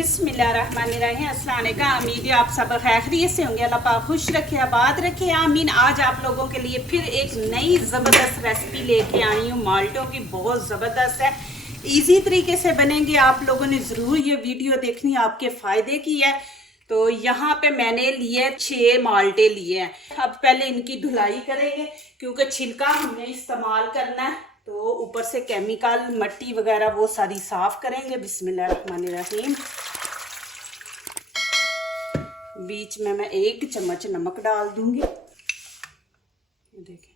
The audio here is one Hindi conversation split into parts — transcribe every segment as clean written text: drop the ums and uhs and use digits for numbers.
बिस्मिल्लाहिर्रहमानिर्रहीम। अस्सलाम वालेकुम। उम्मीद है आप सब खैरियत से होंगे। अल्लाह पाक खुश रखे, आबाद रखे, आमीन। आज आप लोगों के लिए फिर एक नई ज़बरदस्त रेसिपी लेके आई हूँ। माल्टों की बहुत ज़बरदस्त है, इजी तरीके से बनेंगे। आप लोगों ने ज़रूर ये वीडियो देखनी, आपके फ़ायदे की है। तो यहाँ पे मैंने लिए 6 माल्टे लिए हैं। अब पहले इनकी धुलाई करेंगे क्योंकि छिलका हमने इस्तेमाल करना है, तो ऊपर से केमिकल मट्टी वगैरह वो सारी साफ करेंगे। बिस्मिल्लाहिर्रहमानिर्रहीम। बीच में मैं 1 चम्मच नमक डाल दूंगी। देखिए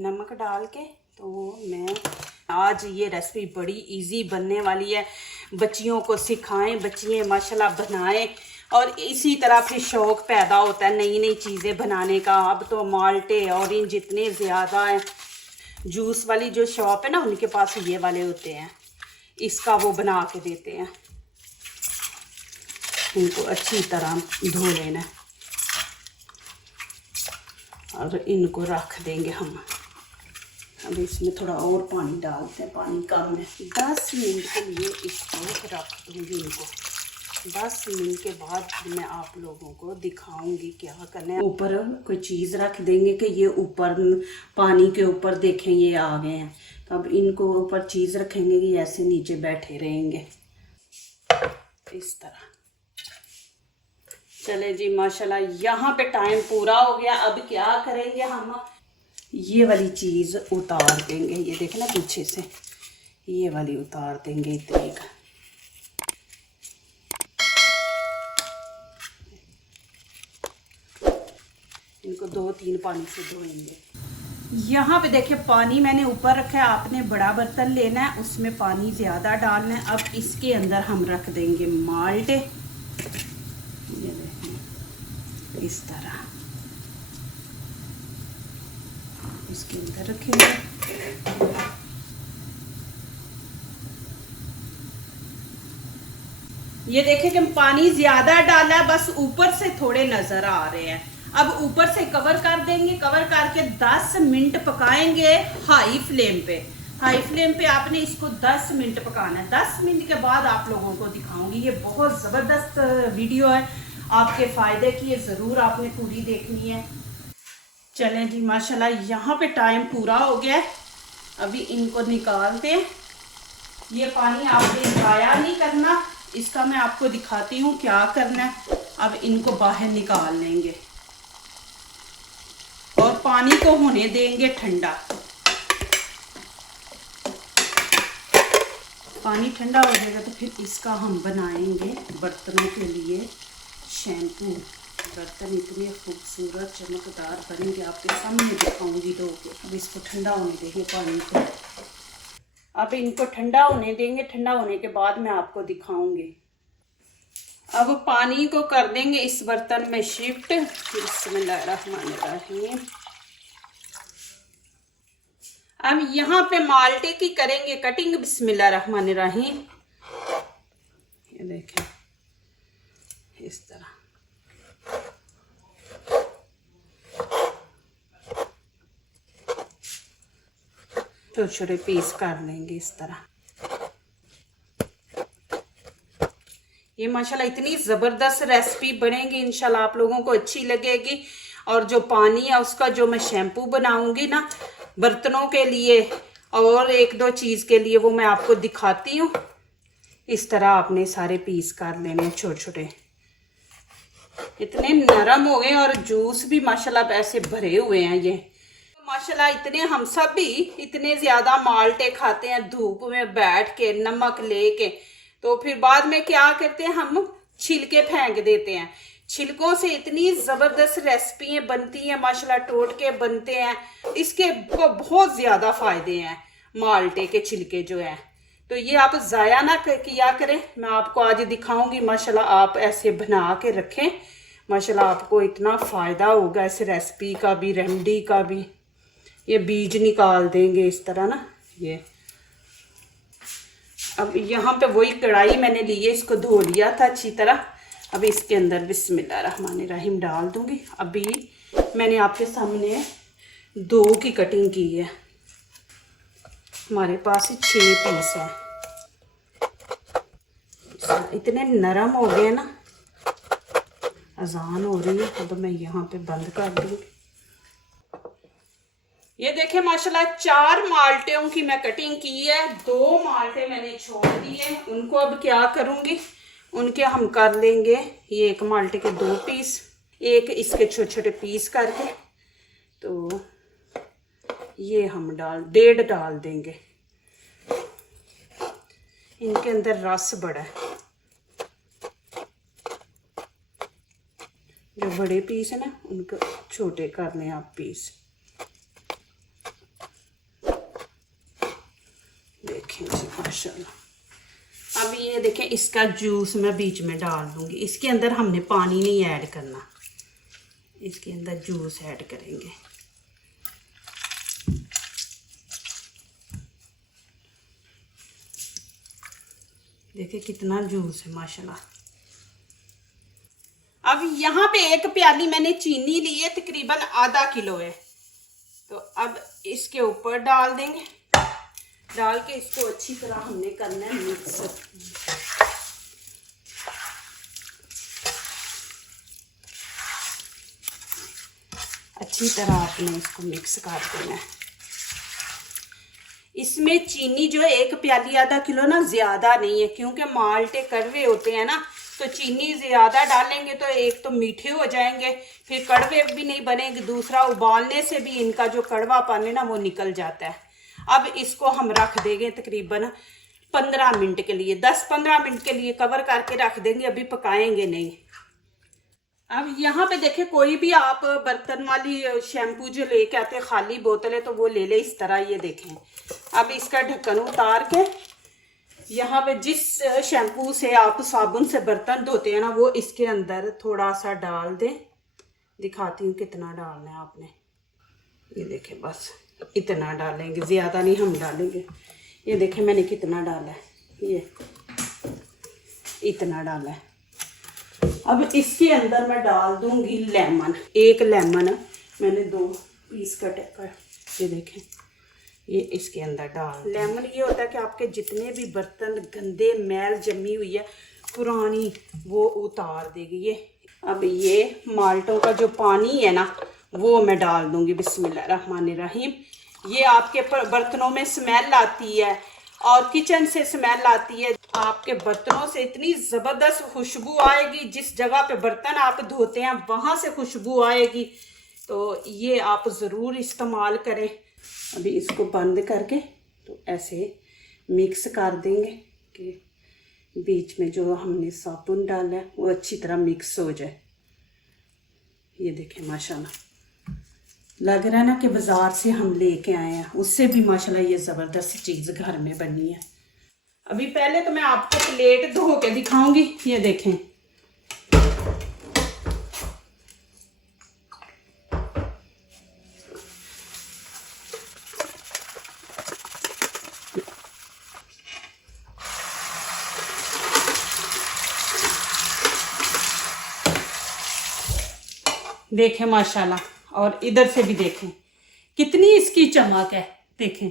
नमक डाल के तो मैं आज ये रेसिपी बड़ी इजी बनने वाली है। बच्चियों को सिखाएं, बच्चियाँ माशाल्लाह बनाएं और इसी तरह फिर शौक़ पैदा होता है नई नई चीज़ें बनाने का। अब तो माल्टे ऑरेंज इतने ज़्यादा हैं। जूस वाली जो शॉप है ना, उनके पास ये वाले होते हैं, इसका वो बना के देते हैं। इनको अच्छी तरह धो लेना और इनको रख देंगे हम। अब इसमें थोड़ा और पानी डालते हैं, पानी कम है। 10 मिनट के लिए इसको रख दूँगी। इनको 10 मिनट के बाद मैं आप लोगों को दिखाऊंगी क्या करना है। ऊपर कोई चीज़ रख देंगे कि ये ऊपर पानी के ऊपर देखें ये आ गए हैं। तो अब इनको ऊपर चीज़ रखेंगे कि ऐसे नीचे बैठे रहेंगे इस तरह। चले जी माशाल्लाह, यहाँ पे टाइम पूरा हो गया। अब क्या करेंगे हम, ये वाली चीज़ उतार देंगे। ये देखें ना पीछे से, ये वाली उतार देंगे इतने का। इनको 2-3 पानी से धोएंगे। यहाँ पे देखिए पानी मैंने ऊपर रखा है। आपने बड़ा बर्तन लेना है, उसमें पानी ज़्यादा डालना है। अब इसके अंदर हम रख देंगे माल्टे। ये देखें इस तरह इसके अंदर रखेंगे। ये देखिए कि पानी ज़्यादा डाला है, बस ऊपर से थोड़े नज़र आ रहे हैं। अब ऊपर से कवर कर देंगे। कवर करके 10 मिनट पकाएंगे हाई फ्लेम पे। हाई फ्लेम पे आपने इसको 10 मिनट पकाना है। 10 मिनट के बाद आप लोगों को दिखाऊंगी। ये बहुत ज़बरदस्त वीडियो है, आपके फ़ायदे की है, ज़रूर आपने पूरी देखनी है। चलें जी माशाल्लाह, यहाँ पे टाइम पूरा हो गया है। अभी इनको निकालते हैं। ये पानी आपने ज़ाया नहीं करना, इसका मैं आपको दिखाती हूँ क्या करना है। अब इनको बाहर निकाल लेंगे और पानी को होने देंगे ठंडा। पानी ठंडा हो जाएगा तो फिर इसका हम बनाएंगे बर्तनों के लिए शैम्पू। बर्तन इतने खूबसूरत चमकदार बनेंगे, आपके सामने दिखाऊंगी। तो अब इसको ठंडा होने देंगे पानी को। अब इनको ठंडा होने देंगे। ठंडा होने के बाद मैं आपको दिखाऊंगी। अब पानी को कर देंगे इस बर्तन में शिफ्ट। बिस्मिल्लाहिर्रहमानिर्रहीम। अब यहाँ पे माल्टे की करेंगे कटिंग। बिस्मिल्लाहिर्रहमानिर्रहीम। ये देखें इस तरह। छोटे छोटे पीस कर लेंगे इस तरह। ये माशाल्लाह इतनी ज़बरदस्त रेसिपी बनेगी, इंशाल्लाह आप लोगों को अच्छी लगेगी। और जो पानी है उसका जो मैं शैम्पू बनाऊंगी ना बर्तनों के लिए और 1-2 चीज़ के लिए, वो मैं आपको दिखाती हूँ। इस तरह आपने सारे पीस कर लेने छोटे छोटे। इतने नरम हो गए और जूस भी माशाल्लाह ऐसे भरे हुए हैं। ये माशाल्लाह इतने, हम सब भी इतने ज़्यादा माल्टे खाते हैं धूप में बैठ के नमक लेके। तो फिर बाद में क्या करते हैं, हम छिलके फेंक देते हैं। छिलकों से इतनी ज़बरदस्त रेसिपियाँ बनती हैं माशाल्लाह, टोटके बनते हैं। इसके को बहुत ज़्यादा फ़ायदे हैं माल्टे के छिलके जो हैं। तो ये आप ज़ाया ना किया करें। मैं आपको आज दिखाऊंगी माशाल्लाह, आप ऐसे बना के रखें। माशाल्लाह आपको इतना फ़ायदा होगा इस रेसिपी का भी, रेमेडी का भी। ये बीज निकाल देंगे इस तरह ना। ये अब यहाँ पे वही कढ़ाई मैंने ली है, इसको धो लिया था अच्छी तरह। अब इसके अंदर बिस्मिल्लाहिर्रहमानिर्रहीम डाल दूँगी। अभी मैंने आपके सामने 2 की कटिंग की है। हमारे पास 6 पीस है। इतने नरम हो गए ना। अजान हो रही है तो मैं यहाँ पे बंद कर दूँगी। ये देखे माशाल्लाह 4 माल्टियों की मैं कटिंग की है, 2 माल्टे मैंने छोड़ दिए। उनको अब क्या करूँगी, उनके हम कर लेंगे ये 1 माल्टे के 2 पीस, एक इसके छोटे छोटे पीस करके। तो ये हम 1.5 डाल देंगे। इनके अंदर रस बड़ा है। जो बड़े पीस है ना उनको छोटे करने आप पीस। देखें जी माशाल्लाह। अब ये देखें इसका जूस मैं बीच में डाल दूंगी। इसके अंदर हमने पानी नहीं ऐड करना, इसके अंदर जूस ऐड करेंगे। देखिए कितना जूस है माशाल्लाह। अब यहाँ पे 1 प्याली मैंने चीनी ली है, तकरीबन आधा किलो है। तो अब इसके ऊपर डाल देंगे। डाल के इसको अच्छी तरह हमने करना है मिक्स। अच्छी तरह आपने इसको मिक्स कर देना है। इसमें चीनी जो है 1 प्याली आधा किलो ना ज़्यादा नहीं है, क्योंकि माल्टे कड़वे होते हैं ना, तो चीनी ज़्यादा डालेंगे तो एक तो मीठे हो जाएंगे, फिर कड़वे भी नहीं बनेंगे, दूसरा उबालने से भी इनका जो कड़वापन है ना वो निकल जाता है। अब इसको हम रख देंगे तकरीबन 15 मिनट के लिए, 10-15 मिनट के लिए कवर करके रख देंगे, अभी पकाएंगे नहीं। अब यहाँ पे देखें, कोई भी आप बर्तन वाली शैम्पू जो लेके आते हैं खाली बोतल है तो वो ले ले इस तरह। ये देखें, अब इसका ढक्कन उतार के यहाँ पे जिस शैम्पू से आप साबुन से बर्तन धोते हैं ना वो इसके अंदर थोड़ा सा डाल दें। दिखाती हूँ कितना डालना है आपने। ये देखें बस इतना डालेंगे, ज़्यादा नहीं हम डालेंगे। ये देखें मैंने कितना डाला है, ये इतना डाला है। अब इसके अंदर मैं डाल दूंगी लेमन। 1 लेमन मैंने 2 पीस कट कर, ये देखें ये इसके अंदर डाल। लेमन ये होता है कि आपके जितने भी बर्तन गंदे मैल जमी हुई है पुरानी वो उतार देगी ये। अब ये माल्टों का जो पानी है ना वो मैं डाल दूंगी। बिस्मिल्लाहिर्रहमानिर्रहीम। ये आपके बर्तनों में स्मेल आती है और किचन से स्मेल आती है। आपके बर्तनों से इतनी ज़बरदस्त खुशबू आएगी, जिस जगह पे बर्तन आप धोते हैं वहाँ से खुशबू आएगी। तो ये आप ज़रूर इस्तेमाल करें। अभी इसको बंद करके तो ऐसे मिक्स कर देंगे कि बीच में जो हमने साबुन डाला है वो अच्छी तरह मिक्स हो जाए। ये देखें माशाल्लाह, लग रहा है ना कि बाज़ार से हम लेके आए हैं, उससे भी माशाल्लाह ये ज़बरदस्त चीज़ घर में बनी है। अभी पहले तो मैं आपको प्लेट धो के दिखाऊंगी। ये देखें देखें माशाल्लाह, और इधर से भी देखें कितनी इसकी चमक है। देखें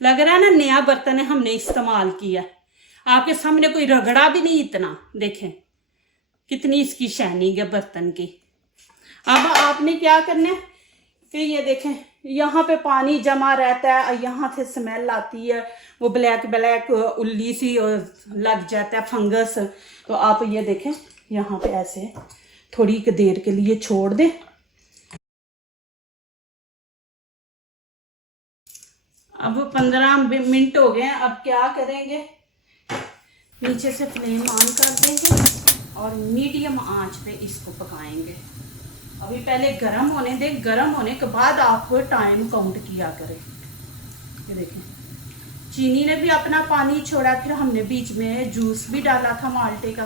लग रहा है ना नया बर्तन है हमने इस्तेमाल किया। आपके सामने कोई रगड़ा भी नहीं इतना। देखें कितनी इसकी शाइनिंग है बर्तन की। अब आपने क्या करना है कि ये देखें यहाँ पे पानी जमा रहता है और यहाँ से स्मेल आती है, वो ब्लैक ब्लैक उल्ली सी लग जाता है, फंगस। तो आप ये देखें यहाँ पे ऐसे थोड़ी देर के लिए छोड़ दें। अब 15 मिनट हो गए हैं। अब क्या करेंगे, नीचे से फ्लेम ऑन कर देंगे और मीडियम आंच पे इसको पकाएंगे। अभी पहले गरम होने दें, गरम होने के बाद आप टाइम काउंट किया करें। ये देखें चीनी ने भी अपना पानी छोड़ा, फिर हमने बीच में जूस भी डाला था माल्टे का,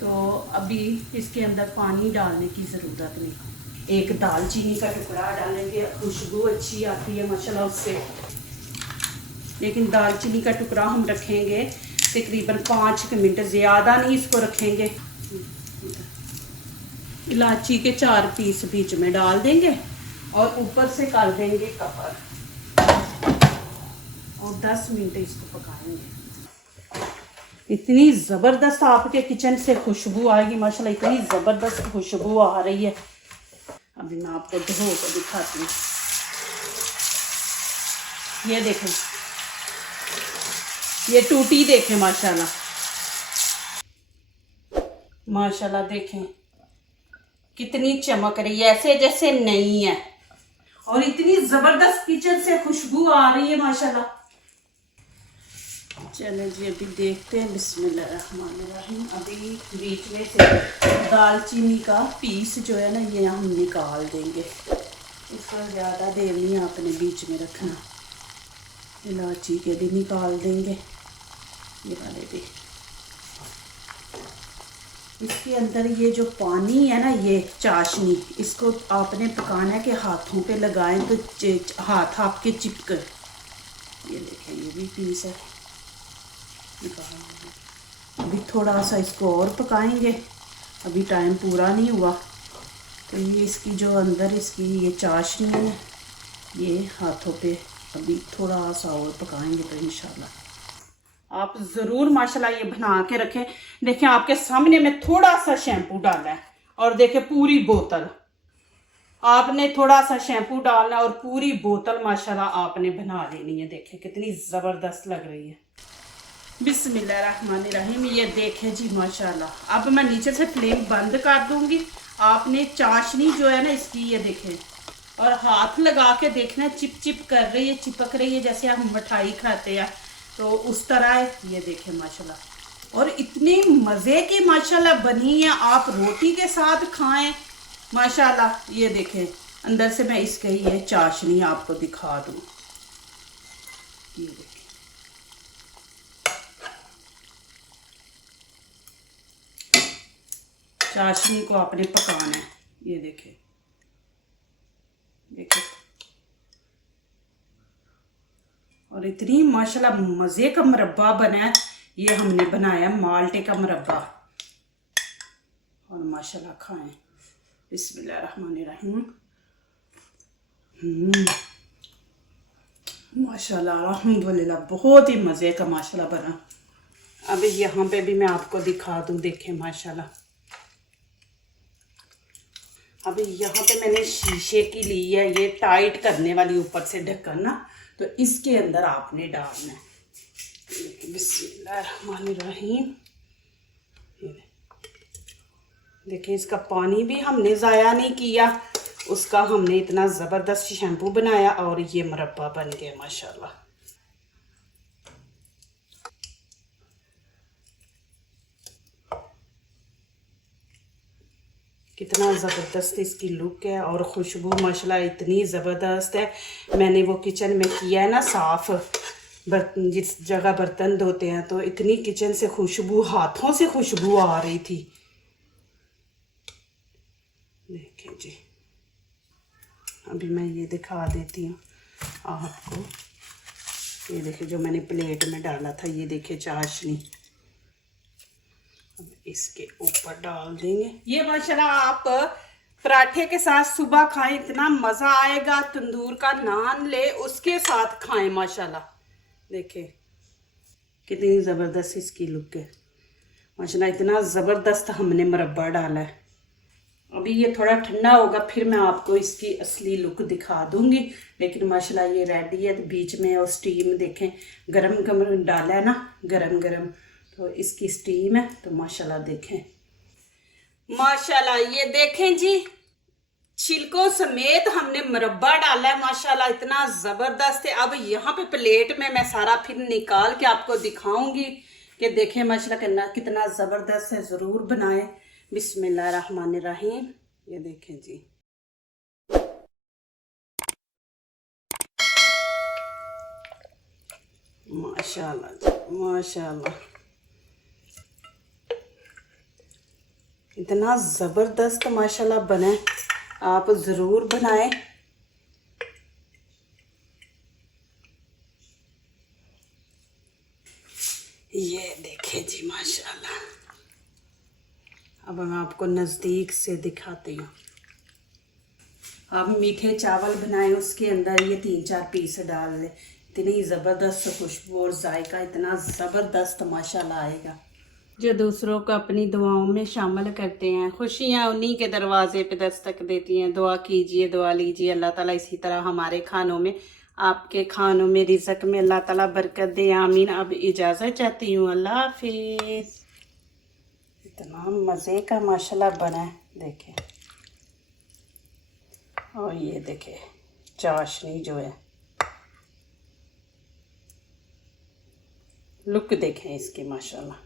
तो अभी इसके अंदर पानी डालने की ज़रूरत नहीं। 1 दालचीनी का टुकड़ा डालेंगे, खुशबू अच्छी आती है माशाल्लाह उससे। लेकिन दालचीनी का टुकड़ा हम रखेंगे तकरीबन 5 मिनट, ज़्यादा नहीं इसको रखेंगे। इलायची के 4 पीस बीच में डाल देंगे और ऊपर से कर देंगे कवर और 10 मिनट इसको पकाएंगे। इतनी ज़बरदस्त आपके किचन से खुशबू आएगी माशाल्लाह, इतनी ज़बरदस्त खुशबू आ रही है। अभी मैं आपको धो कर दिखाती हूँ। ये देखें, ये टूटी देखें माशाल्लाह, माशाल्लाह देखें कितनी चमक रही है, ऐसे जैसे नई है। और इतनी जबरदस्त किचन से खुशबू आ रही है माशाल्लाह। चलो जी अभी देखते हैं, बिस्मिल्लाहिर्रहमानिर्रहीम। अभी बीच में से दालचीनी का पीस जो है ना ये हम निकाल देंगे। इसको ज़्यादा देर नहीं आपने बीच में रखना। इलायची के भी निकाल देंगे, ये वाले भी। इसके अंदर ये जो पानी है ना, ये चाशनी, इसको आपने पकाना है कि हाथों पे लगाएं तो हाथ आपके चिपके। ये देखें ये भी पीस है, अभी थोड़ा सा इसको और पकाएंगे, अभी टाइम पूरा नहीं हुआ। तो ये इसकी जो अंदर इसकी ये चाशनी है, ये हाथों पे अभी थोड़ा सा और पकाएंगे तो इंशाल्लाह। आप ज़रूर माशाल्लाह ये बना के रखें। देखें आपके सामने में थोड़ा सा शैम्पू डाला है और देखें पूरी बोतल, आपने थोड़ा सा शैम्पू डालना और पूरी बोतल माशाल्लाह आपने बना लेनी है। देखें कितनी ज़बरदस्त लग रही है। बिस्मिल्लाहिर्रहमानिर्रहीम। ये देखें जी माशाल्लाह। अब मैं नीचे से फ्लेम बंद कर दूंगी। आपने चाशनी जो है ना इसकी, ये देखें, और हाथ लगा के देखना, चिप चिप कर रही है, चिपक रही है, जैसे हम मिठाई खाते हैं तो उस तरह है। ये देखें माशाल्लाह, और इतनी मज़े की माशाल्लाह बनी है, आप रोटी के साथ खाएं माशाल्लाह। ये देखें अंदर से मैं इसके ये चाशनी आपको दिखा दूं। ये देखें चाशनी को आपने पकाना है। ये देखें, देखें, और इतनी माशाल्लाह मज़े का मुरब्बा बना है। ये हमने बनाया माल्टे का मुरब्बा, और माशाल्लाह खाएं। बिस्मिल्लाहिर्रहमानिर्रहीम। माशाल्लाह अल्हम्दुलिल्लाह, बहुत ही मज़े का माशाल्लाह बना। अभी यहाँ पे भी मैं आपको दिखा दूँ, देखें माशाल्लाह। अभी यहाँ पे मैंने शीशे की ली है, ये टाइट करने वाली ऊपर से ढक्कन ना, तो इसके अंदर आपने डालना है। बिस्मिल्लाहिर्रहमानिर्रहीम। देखिए इसका पानी भी हमने ज़ाया नहीं किया, उसका हमने इतना ज़बरदस्त शैम्पू बनाया और ये मुरब्बा बन गया माशाल्लाह। कितना ज़बरदस्त इसकी लुक है और खुशबू माशाल्लाह इतनी ज़बरदस्त है। मैंने वो किचन में किया है ना साफ़, बर्तन जिस जगह बर्तन धोते हैं, तो इतनी किचन से खुशबू, हाथों से खुशबू आ रही थी। देखिए जी अभी मैं ये दिखा देती हूँ आपको। ये देखिए जो मैंने प्लेट में डाला था, ये देखिए चाशनी, अब इसके ऊपर डाल देंगे। ये माशाल्लाह आप पराठे के साथ सुबह खाएं, इतना मज़ा आएगा। तंदूर का नान ले उसके साथ खाएं माशाल्लाह। देखें कितनी ज़बरदस्त इसकी लुक है माशाल्लाह, इतना ज़बरदस्त हमने मुरब्बा डाला है। अभी ये थोड़ा ठंडा होगा, फिर मैं आपको इसकी असली लुक दिखा दूंगी। लेकिन माशाल्लाह ये रेडी है। तो बीच में और स्टीम देखें, गरम गरम डाला है ना, गरम गरम, तो इसकी स्टीम है। तो माशाल्लाह देखें, माशाल्लाह ये देखें जी, छिलकों समेत हमने मुरब्बा डाला है माशाल्लाह, इतना ज़बरदस्त है। अब यहाँ पे प्लेट में मैं सारा फिर निकाल के आपको दिखाऊंगी कि देखें माशाल्लाह कितना ज़बरदस्त है। ज़रूर बनाएं। बिस्मिल्लाहिर्रहमानिर्रहीम। ये देखें जी माशाल्लाह जी माशाल्लाह, इतना ज़बरदस्त माशाल्लाह बने। आप ज़रूर बनाएं। ये देखें जी माशाल्लाह। अब मैं आपको नज़दीक से दिखाती हूँ। आप मीठे चावल बनाएं, उसके अंदर ये 3-4 पीस डाल लें। इतनी ज़बरदस्त खुशबू और जायका इतना ज़बरदस्त माशाल्लाह आएगा। जो दूसरों को अपनी दुआओं में शामिल करते हैं, खुशियाँ उन्हीं के दरवाजे पे दस्तक देती हैं। दुआ कीजिए, दुआ लीजिए, अल्लाह ताला इसी तरह हमारे खानों में, आपके खानों में, रिज़्क में अल्लाह ताला बरकत दे, आमीन। अब इजाज़त चाहती हूँ, अल्लाह हाफिज़। इतना मज़े का माशाल्लाह बना है, देखें। और ये देखें चाशनी जो है, लुक देखें इसकी माशाल्लाह।